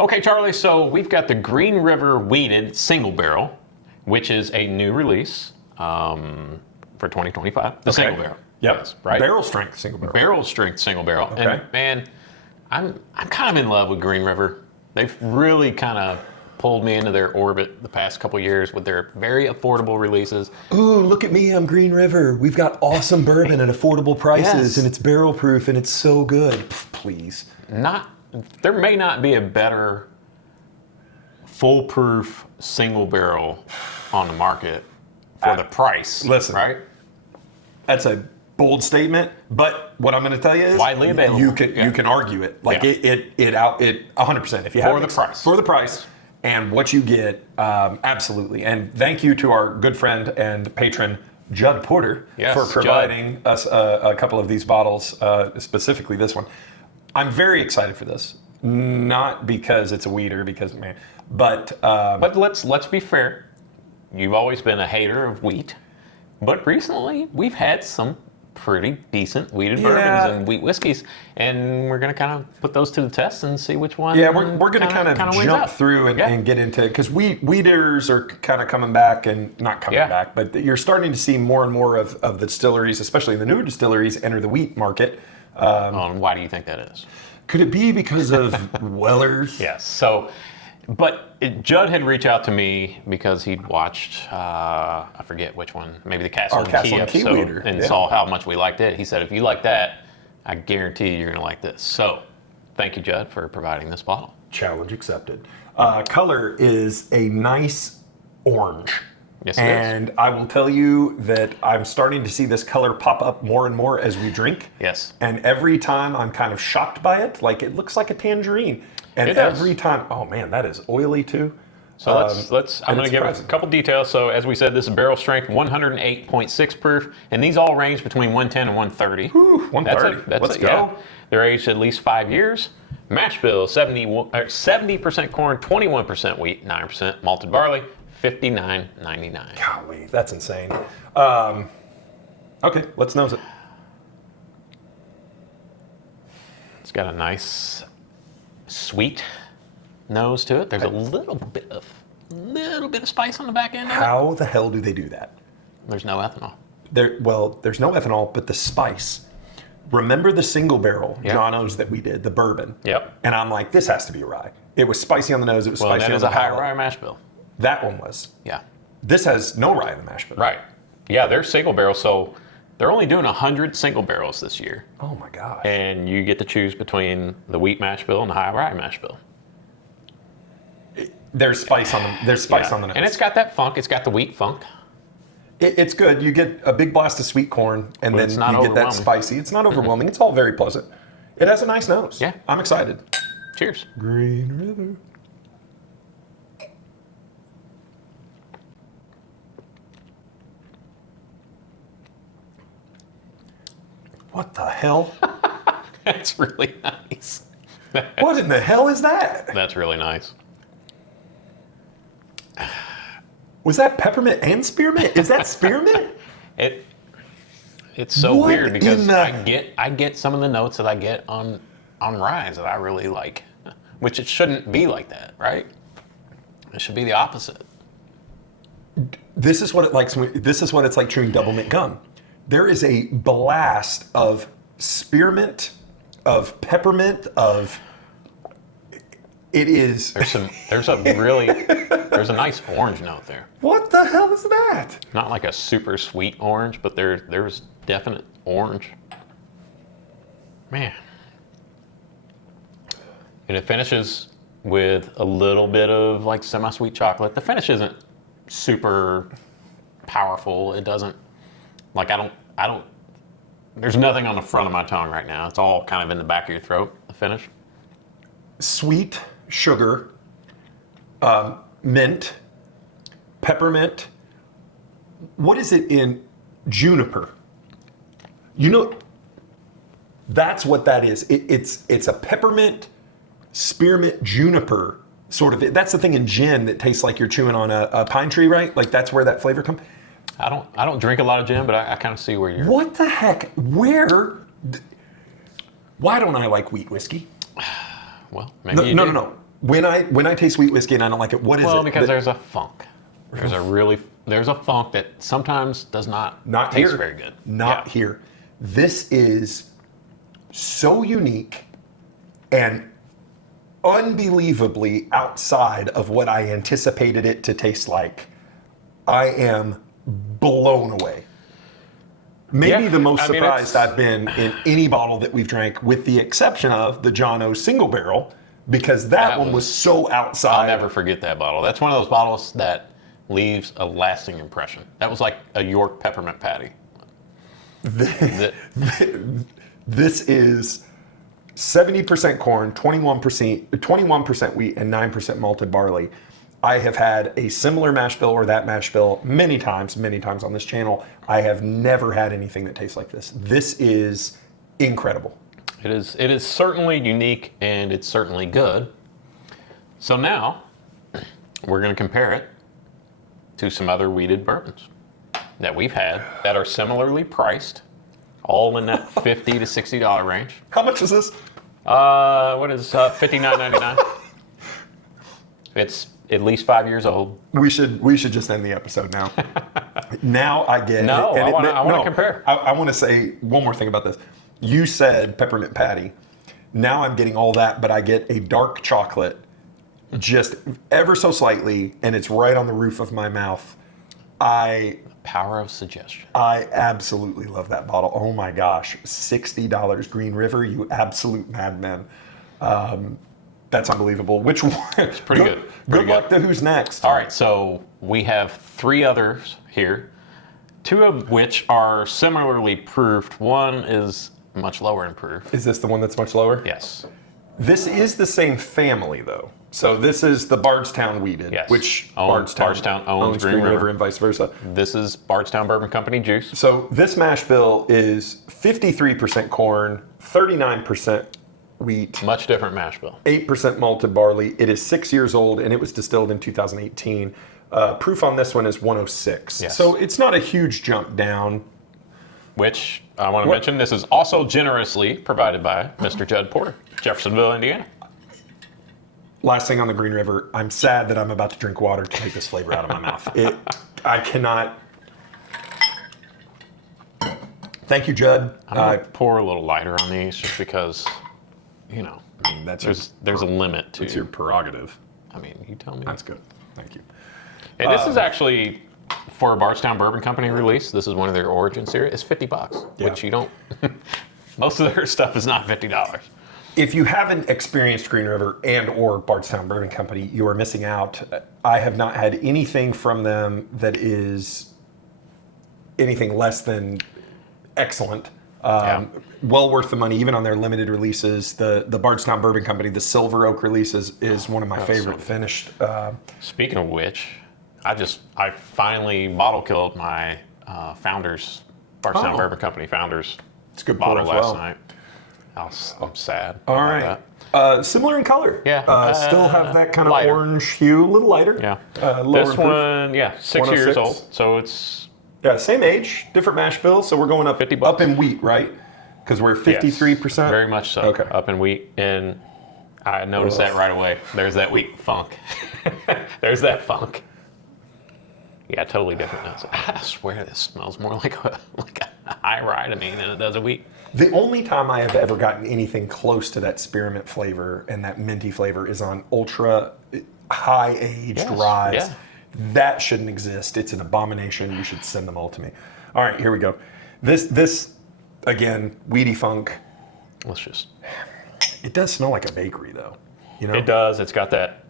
Okay, Charlie, so we've got the Green River Wheated Single Barrel, which is a new release for 2025. The single barrel. Yep. Yes, right? Barrel strength single barrel. Barrel strength single barrel. Okay. And man, I'm kind of in love with Green River. They've really kind of pulled me into their orbit the past couple years with their very affordable releases. Ooh, look at me, I'm Green River. We've got awesome bourbon at affordable prices, Yes. and it's barrel proof, and it's so good. Pff, please. There may not be a better foolproof single barrel on the market for the price. Listen. Right? That's a bold statement, but what I'm going to tell you is Widely available. You can argue it like it 100%. If you have for the price and what you get, absolutely. And thank you to our good friend and patron Judd Porter for providing us a couple of these bottles, specifically this one. I'm very excited for this, not because it's a weeder, but let's be fair. You've always been a hater of wheat, but recently we've had some pretty decent wheated bourbons and wheat whiskeys, and we're going to kind of put those to the test and see which one. Yeah, we're going to kind of jump through and get into it, because wheaters are kind of coming back, and not coming back, but you're starting to see more and more of the distilleries, especially the newer distilleries, enter the wheat market. Why do you think that is? Could it be because of Weller's? Yes. So, but Judd had reached out to me because he'd watched, I forget which one, maybe the Castle and Key episode, and saw how much we liked it. He said, if you like that, I guarantee you're going to like this. So, thank you, Judd, for providing this bottle. Challenge accepted. Color is a nice orange. Yes, it is. And I will tell you that I'm starting to see this color pop up more and more as we drink. Yes. And every time I'm kind of shocked by it. Like, it looks like a tangerine. And every time, oh man, that is oily too. So I'm going to give a couple details. So as we said, this is barrel strength, 108.6 proof, and these all range between 110 and 130. Whew, 130. Let's go. Yeah. They're aged at least 5 years. Mash bill, 70% corn, 21% wheat, 9% malted barley, $59.99. Golly, that's insane. Okay, let's nose it. It's got a nice sweet nose to it. There's a little bit of spice on the back end of it. How the hell do they do that? There's no ethanol. There's no ethanol, but the spice. Remember the single barrel John O's that we did, the bourbon? Yep. And I'm like, this has to be a rye. It was spicy on the nose. It was spicy on the palate. That is a high rye mash bill. That one was. Yeah. This has no rye in the mash bill. Right. Yeah, they're single barrel, so they're only doing 100 single barrels this year. Oh my gosh. And you get to choose between the wheat mash bill and the high rye mash bill. There's spice on the nose. And it's got that funk. It's got the wheat funk. It's good. You get a big blast of sweet corn, and then you get that spicy. It's not overwhelming. It's all very pleasant. It has a nice nose. Yeah. I'm excited. Cheers. Green River. What the hell? That's really nice. What in the hell is that? That's really nice. Was that peppermint and spearmint? Is that spearmint? It's so weird because I get some of the notes that I get on rye that I really like, which it shouldn't be like that, right? It should be the opposite. This is what it's like chewing double mint gum. There is a blast of spearmint, of peppermint, it is. There's a nice orange note there. What the hell is that? Not like a super sweet orange, but there's definite orange. Man. And it finishes with a little bit of like semi-sweet chocolate. The finish isn't super powerful. It doesn't, like I don't, there's nothing on the front of my tongue right now. It's all kind of in the back of your throat, the finish. Sweet, sugar, mint, peppermint. What is it in juniper? You know, that's what that is. It's a peppermint, spearmint, juniper sort of. That's the thing in gin that tastes like you're chewing on a pine tree, right? Like that's where that flavor comes. I don't drink a lot of gin, but I kind of see where you're. What the heck? Why don't I like wheat whiskey? Well, maybe no. When I taste sweet whiskey and I don't like it, what is it? Well, because there's a funk. There's a funk that sometimes does not taste here. very good. Not here. This is so unique and unbelievably outside of what I anticipated it to taste like. I am blown away. Maybe the most surprised I've been in any bottle that we've drank, with the exception of the John O single barrel, because that one was so outside. I'll never forget that bottle. That's one of those bottles that leaves a lasting impression. That was like a York peppermint patty. This is 70% corn, 21% wheat, and 9% malted barley. I have had a similar mash bill or that mash bill many times on this channel. I have never had anything that tastes like this. This is incredible. It is certainly unique, and it's certainly good. So now we're going to compare it to some other wheated bourbons that we've had that are similarly priced, all in that $50 to $60 range. How much is this? What is $59.99? It's at least 5 years old. We should just end the episode now. Now I get it. No, I want to compare. I want to say one more thing about this. You said peppermint patty. Now I'm getting all that, but I get a dark chocolate, just ever so slightly, and it's right on the roof of my mouth. Power of suggestion. I absolutely love that bottle. Oh my gosh, $60 Green River, you absolute madman. That's unbelievable. Which one? It's pretty good. Good luck to who's next. All right, so we have 3 others here, 2 of which are similarly proofed. One is much lower in proof. Is this the one that's much lower? Yes. This is the same family, though. So this is the Bardstown wheated, which Bardstown owns Green River, and vice versa. This is Bardstown Bourbon Company juice. So this mash bill is 53% corn, 39% wheat. Much different mash bill. 8% malted barley. It is 6 years old, and it was distilled in 2018. Proof on this one is 106. Yes. So it's not a huge jump down. Which I want to mention, this is also generously provided by Mr. Judd Porter, Jeffersonville, Indiana. Last thing on the Green River, I'm sad that I'm about to drink water to take this flavor out of my mouth. I cannot. Thank you, Judd. I'm going to pour a little lighter on these just because, I mean, there's a limit to. It's your prerogative. I mean, you tell me. That's good. Thank you. And this is actually, for a Bardstown Bourbon Company release, this is one of their Origin series. It's $50, which you don't. Most of their stuff is not $50. If you haven't experienced Green River and or Bardstown Bourbon Company, you are missing out. I have not had anything from them that is anything less than excellent. Well worth the money, even on their limited releases. The Bardstown Bourbon Company, the Silver Oak release is one of my favorite finished. Speaking of which, I finally bottle killed my Founders, Bardstown Bourbon Company Founders. It's a good bottle last night. I'm sad. All right. Similar in color. Yeah. Still have that kind of lighter. Orange hue, a little lighter. Yeah. Lower this one, 6 years old. So it's. Yeah, same age, different mash bill. So we're going up $50. Up in wheat, right? Because we're 53%. Yes, very much so. Okay. Up in wheat. And I noticed that right away. There's that wheat funk. There's that funk. Yeah, totally different notes. I swear this smells more like a high rye to me than it does a wheat. The only time I have ever gotten anything close to that spearmint flavor and that minty flavor is on ultra high aged ryes. Yeah. That shouldn't exist. It's an abomination. You should send them all to me. All right, here we go. This again, weedy funk. Let's just. It does smell like a bakery, though. You know, it does. It's got that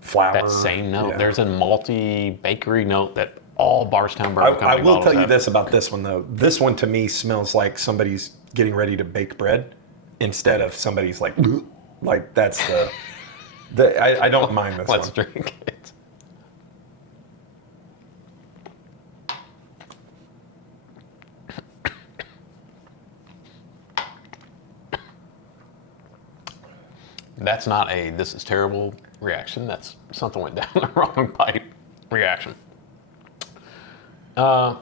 flour. That same note. Yeah. There's a malty bakery note that all Bardstown Bourbon Company I will tell you have. this about this one, though. This one to me smells like somebody's getting ready to bake bread instead of somebody's like that's I don't mind this one. Let's drink it. That's not a "this is terrible" reaction. That's something went down the wrong pipe reaction. What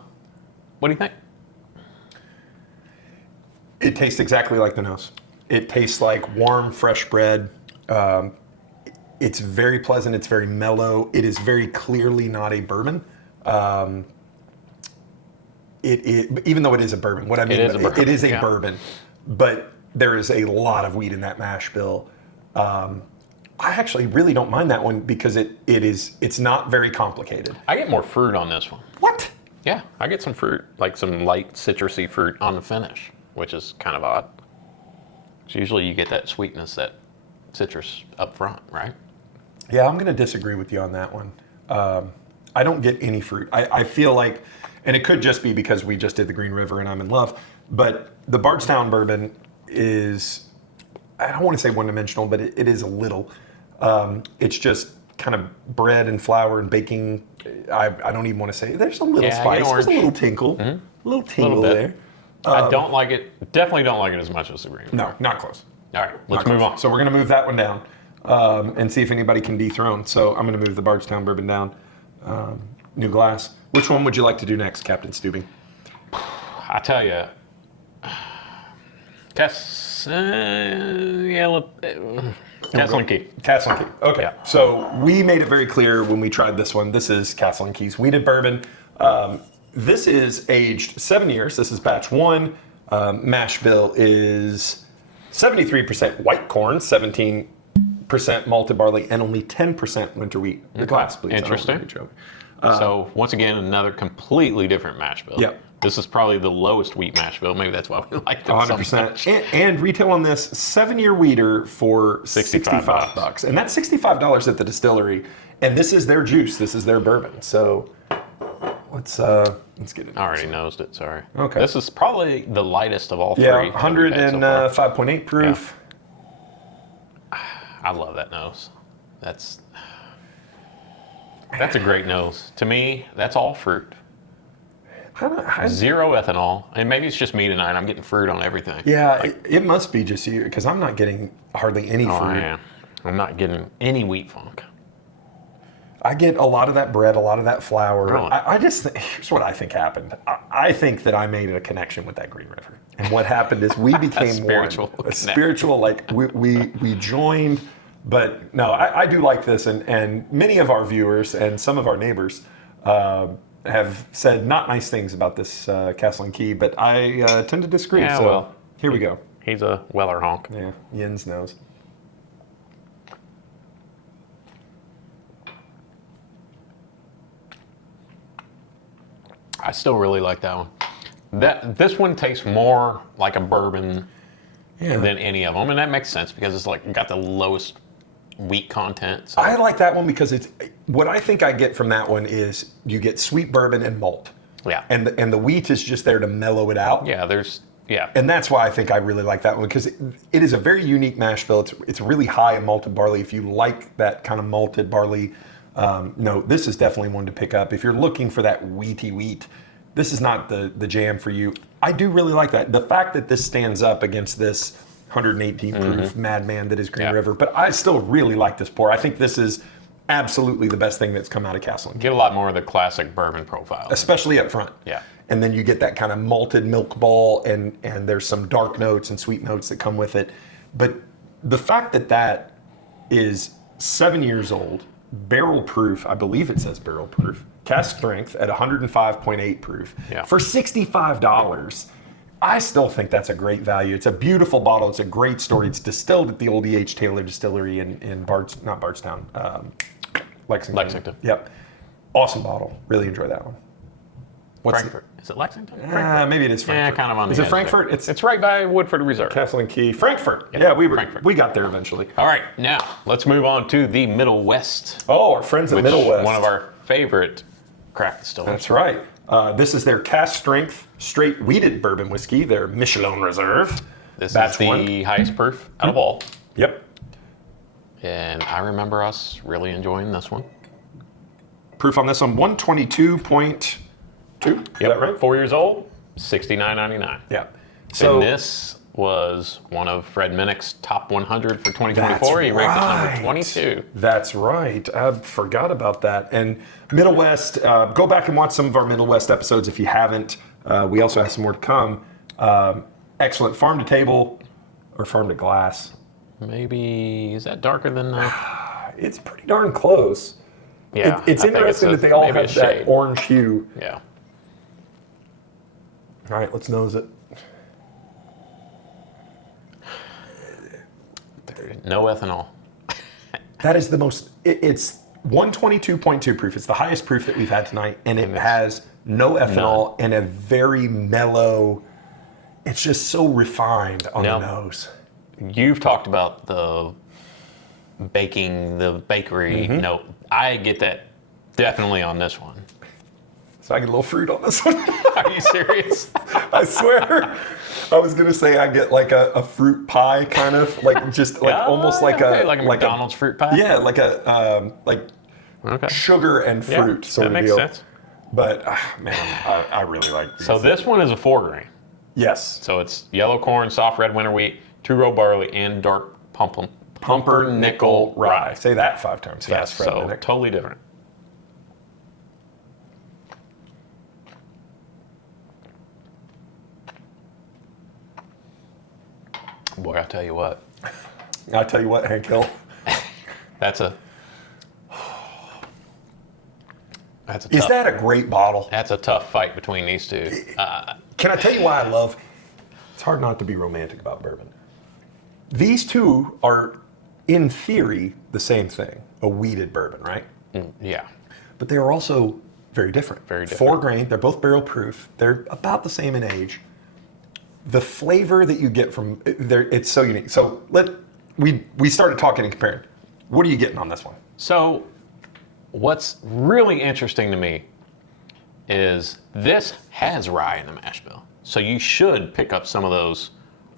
do you think? It tastes exactly like the nose. It tastes like warm, fresh bread. It's very pleasant. It's very mellow. It is very clearly not a bourbon. Even though it is a bourbon, what I mean, it is a bourbon, but there is a lot of wheat in that mash bill. I actually really don't mind that one because it's not very complicated. I get more fruit on this one. What? Yeah, I get some fruit, like some light citrusy fruit on the finish, which is kind of odd. So usually you get that sweetness, that citrus up front, right? Yeah, I'm going to disagree with you on that one. I don't get any fruit. I feel like, and it could just be because we just did the Green River and I'm in love, but the Bardstown bourbon is, I don't want to say one-dimensional, but it is a little. It's just kind of bread and flour and baking. I don't even want to say, there's a little spice, there's a little tinkle, a little tingle there. I don't like it, definitely don't like it as much as the Green River. No, not close. All right, let's move on. So we're going to move that one down and see if anybody can dethrone. So I'm going to move the Bardstown bourbon down. New glass. Which one would you like to do next, Captain Stubing? I tell you, Castle and Key. Castle and Key. Okay. Yeah. So we made it very clear when we tried this one. This is Castle and Key's wheated bourbon. This is aged 7 years. This is batch 1. Mash bill is 73% white corn, 17% malted barley, and only 10% winter wheat. The glass, please. Interesting. So once again, another completely different mash bill. Yeah. This is probably the lowest wheat mash bill. Maybe that's why we like it 100%. so much. And retail on this 7-year wheater for $65. And that's $65 at the distillery. And this is their juice. This is their bourbon. So let's get it. I already nosed it. Sorry. Okay. This is probably the lightest of all three. Yeah, 105.8 proof. Yeah. I love that nose. That's a great nose. To me, that's all fruit. Zero ethanol, and maybe it's just me tonight. I'm getting fruit on everything. Yeah, it must be just you, because I'm not getting hardly any fruit. Yeah. I'm not getting any wheat funk. I get a lot of that bread, a lot of that flour. Really? Here's what I think happened. I think that I made a connection with that Green River. And what happened is we became spiritual, like we joined. But no, I do like this, and many of our viewers and some of our neighbors have said not nice things about this Castle and Key, but I tend to disagree. Yeah, so well, here we go. He's a Weller honk. Yeah, Jens knows. I still really like that one. This one tastes more like a bourbon than any of them, and that makes sense because it's like got the lowest wheat content. So. I like that one because it's what I think I get from that one is you get sweet bourbon and malt. Yeah. And the wheat is just there to mellow it out. Yeah, And that's why I think I really like that one because it is a very unique mash bill. It's really high in malted barley. If you like that kind of malted barley note, this is definitely one to pick up. If you're looking for that wheaty wheat, this is not the jam for you. I do really like that. The fact that this stands up against this 118 proof madman that is Green River, but I still really like this pour. I think this is absolutely the best thing that's come out of Castle. Get a lot more of the classic bourbon profile. Especially up front. Yeah. And then you get that kind of malted milk ball and there's some dark notes and sweet notes that come with it. But the fact that is 7 years old, barrel proof, I believe it says barrel proof, cask strength at 105.8 proof for $65, I still think that's a great value. It's a beautiful bottle. It's a great story. It's distilled at the old E.H. Taylor Distillery in Bardstown, Lexington. Yep. Awesome bottle. Really enjoy that one. Frankfurt. Is it Lexington? Maybe it is Frankfurt. Yeah, kind of on the Is it Frankfurt? There. It's right by Woodford Reserve. Castle and Key. Frankfurt. Yeah, we got there eventually. All right, now let's move on to the Middle West. Oh, our friends at Middle West. One of our favorite craft distillers. That's right. This is their cask strength straight wheated bourbon whiskey, their Michelin Reserve. This is the highest proof out of all. Yep. And I remember us really enjoying this one. Proof on this one, 122.2. Is that right? 4 years old, $69.99. Yeah. So and this was one of Fred Minnick's top 100 for 2024. He ranked at number 22. That's right. I forgot about that. And Middle West, go back and watch some of our Middle West episodes if you haven't. We also have some more to come. Excellent farm to table or farm to glass. Maybe, is that darker than it's pretty darn close. Yeah, it's interesting that they all have that orange hue. Yeah. All right, let's nose it. No ethanol. That is the most, it's 122.2 proof. It's the highest proof that we've had tonight, and it has no ethanol and a very mellow, it's just so refined on the nose. You've talked about the bakery note. I get that definitely on this one. So I get a little fruit on this one. Are you serious? I swear. I was gonna say I get like a fruit pie kind of, like just like almost like a McDonald's fruit pie. Yeah, like a sugar and fruit sort of deal. That makes sense. But man, I really like these. So this one is a 4 grain. Yes. So it's yellow corn, soft red winter wheat, 2-row barley, and dark pumpernickel rye. Say that 5 times fast, Fred. So totally different. Boy, I'll tell you what. Hank Hill. That's a Is that a great bottle? That's a tough fight between these two. Can I tell you why I love? It's hard not to be romantic about bourbon. These two are, in theory, the same thing. A wheated bourbon, right? Yeah. But they are also very different. Very different. 4 grain. They're both barrel proof. They're about the same in age. The flavor that you get from it's so unique. So we started talking and comparing. What are you getting on this one? So what's really interesting to me is this has rye in the mash bill. So you should pick up some of those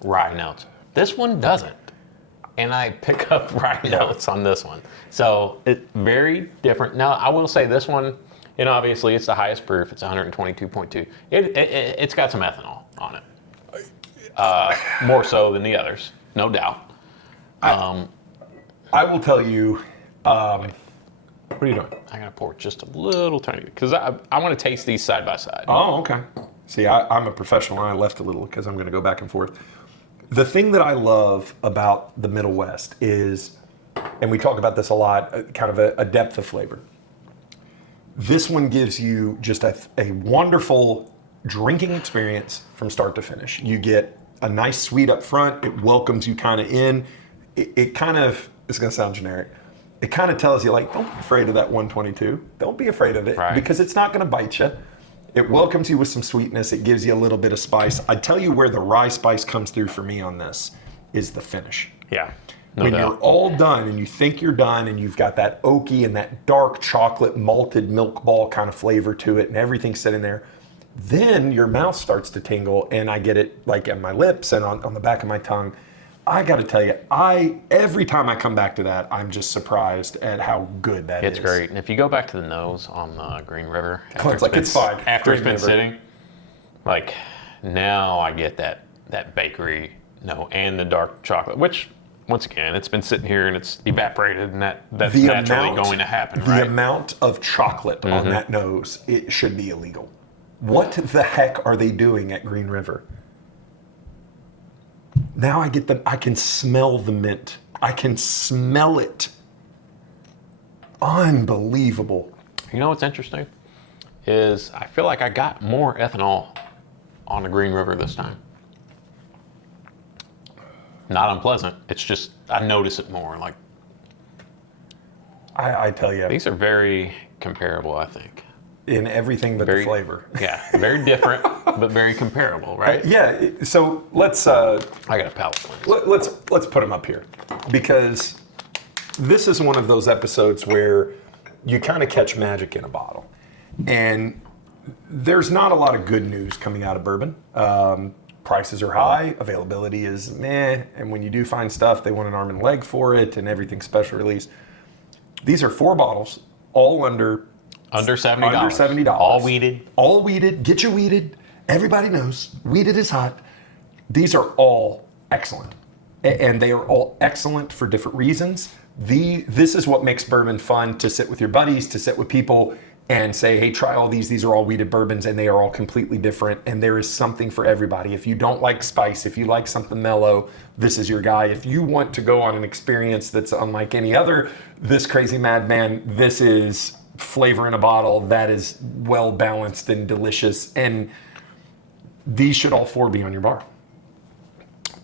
rye notes. This one doesn't. And I pick up rye notes on this one. So it's very different. Now, I will say this one, and obviously it's the highest proof. It's 122.2. It's got some ethanol on it. More so than the others, no doubt. I will tell you, what are you doing? I gotta pour just a little tiny bit because I want to taste these side by side. Oh, okay. See, I'm a professional. I left a little because I'm going to go back and forth. The thing that I love about the Middle West is, and we talk about this a lot, kind of a depth of flavor. This one gives you just a wonderful drinking experience from start to finish. You get a nice sweet up front. It welcomes you kind of in. It kind of, it's going to sound generic. It kind of tells you, like, don't be afraid of that 122. Don't be afraid of it because it's not going to bite you. It welcomes you with some sweetness. It gives you a little bit of spice. I tell you where the rye spice comes through for me on this is the finish. Yeah. When you're all done and you think you're done and you've got that oaky and that dark chocolate malted milk ball kind of flavor to it and everything's sitting there, then your mouth starts to tingle and I get it like on my lips and on the back of my tongue. I got to tell you, every time I come back to that, I'm just surprised at how good that is. It's great. And if you go back to the nose on the Green River, it's fine. After it's been sitting, like now I get that bakery note and the dark chocolate, which once again, it's been sitting here and it's evaporated and that's naturally going to happen, right? The amount of chocolate on that nose, it should be illegal. What the heck are they doing at Green River? Now I can smell the mint. I can smell it. Unbelievable. You know what's interesting? Is I feel like I got more ethanol on the Green River this time. Not unpleasant. It's just, I notice it more. Like, I tell you. These are very comparable, I think. In everything but the flavor. Yeah, very different, but very comparable, right? Yeah, so let's... I got a palate cleanse. Let's put them up here. Because this is one of those episodes where you kind of catch magic in a bottle. And there's not a lot of good news coming out of bourbon. Prices are high, availability is meh, and when you do find stuff, they want an arm and leg for it, and everything's special release. These are 4 bottles, all under $70. Under $70. All weeded. All weeded. Get you weeded. Everybody knows. Weeded is hot. These are all excellent. And they are all excellent for different reasons. This is what makes bourbon fun, to sit with your buddies, to sit with people. and say, hey, try all these. These are all wheated bourbons, and they are all completely different. And there is something for everybody. If you don't like spice, if you like something mellow, this is your guy. If you want to go on an experience that's unlike any other, this Crazy Madman, this is flavor in a bottle that is well balanced and delicious. And these should all 4 be on your bar.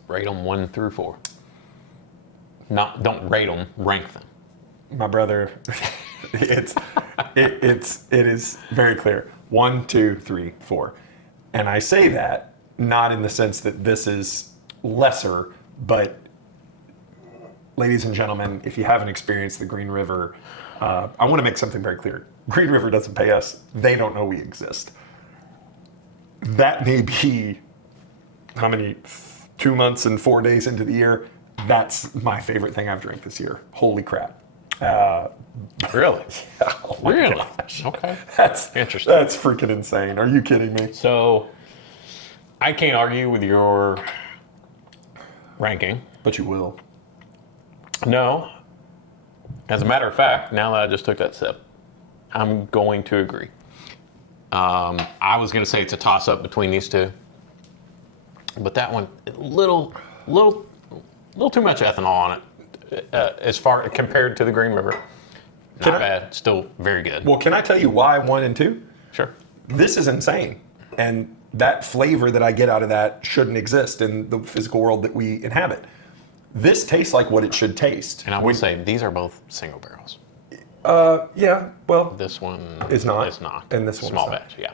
Rate them 1 through 4. Don't rate them, rank them. My brother, it is very clear. 1, 2, 3, 4. And I say that not in the sense that this is lesser, but ladies and gentlemen, if you haven't experienced the Green River, I want to make something very clear. Green River doesn't pay us. They don't know we exist. That may be how many, 2 months and 4 days into the year. That's my favorite thing I've drank this year. Holy crap. Really? Oh really? Gosh. Okay. That's interesting. That's freaking insane. Are you kidding me? So, I can't argue with your ranking. But you will. No. As a matter of fact, now that I just took that sip, I'm going to agree. I was going to say it's a toss-up between these two. But that one, little too much ethanol on it. As far compared to the Green River, not bad, still very good. Well, can I tell you why 1 and 2? Sure. This is insane, and that flavor that I get out of that shouldn't exist in the physical world that we inhabit. This tastes like what it should taste. And I would say these are both single barrels. Yeah. Well, This one is not. It's not. And this one's small not. batch. Yeah.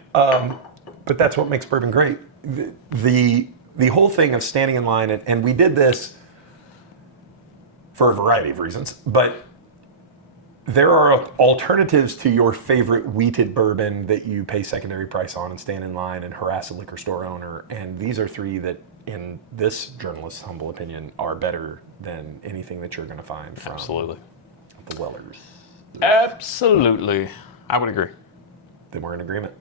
But that's what makes bourbon great. The whole thing of standing in line, and we did this for a variety of reasons, but there are alternatives to your favorite wheated bourbon that you pay secondary price on and stand in line and harass a liquor store owner. And these are 3 that, in this journalist's humble opinion, are better than anything that you're going to find from Absolutely. the Wellers. Absolutely. I would agree. Then we're in agreement.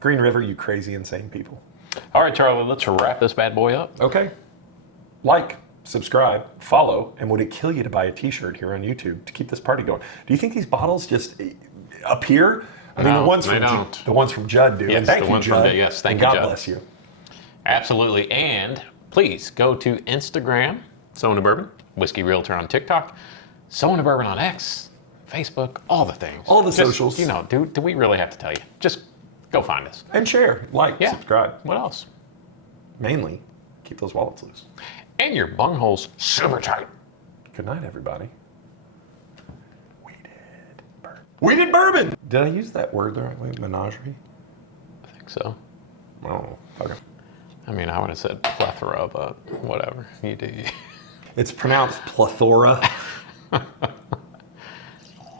Green River, you crazy, insane people. All right, Charlie, let's wrap this bad boy up. Okay. Like, subscribe, follow, and would it kill you to buy a t-shirt here on YouTube to keep this party going? Do you think these bottles just appear? I mean, No, the ones they from don't. the ones from Judd do. Yes, And thank the you, ones from Judd. Judd, yes, thank And you, God Judd. bless you. Absolutely. And please go to Instagram, Sona Bourbon, Whiskey Realtor on TikTok, Sona Bourbon on X, Facebook, all the things. All the Just, socials. You know, do we really have to tell you? Just go find us. And share, like, Yeah. subscribe. What else? Mainly, keep those wallets loose. And your bungholes super tight. Good night, everybody. Wheated bourbon. Did I use that word the right way? Menagerie? I think so. Oh, okay. I mean, I would have said plethora, but whatever. You do. It's pronounced plethora.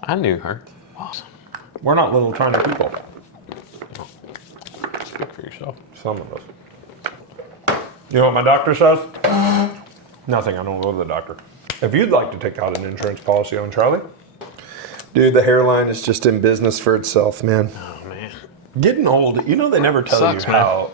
I knew her. Awesome. We're not little tiny people. Speak for yourself. Some of us. You know what my doctor says? Nothing. I don't go to the doctor. If you'd like to take out an insurance policy on Charlie, dude, the hairline is just in business for itself, man. Oh, man. Getting old, you know they never tell Sucks, you man. how.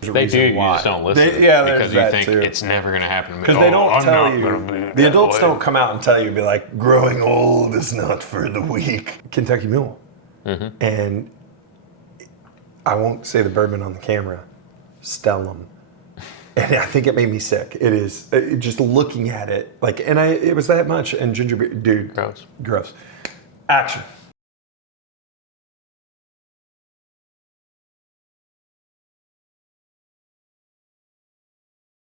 They do, you just don't listen. There's because you that think too. it's never going to happen to me. Because they don't I'm tell not you. gonna be The that adults way. don't come out and tell you, be like, growing old is not for the weak. Kentucky Mule. Mm-hmm. And I won't say the bourbon on the camera. Stellum. And I think it made me sick. It is just looking at it, like, and it was that much. And ginger beer, dude, Gross. gross. Action.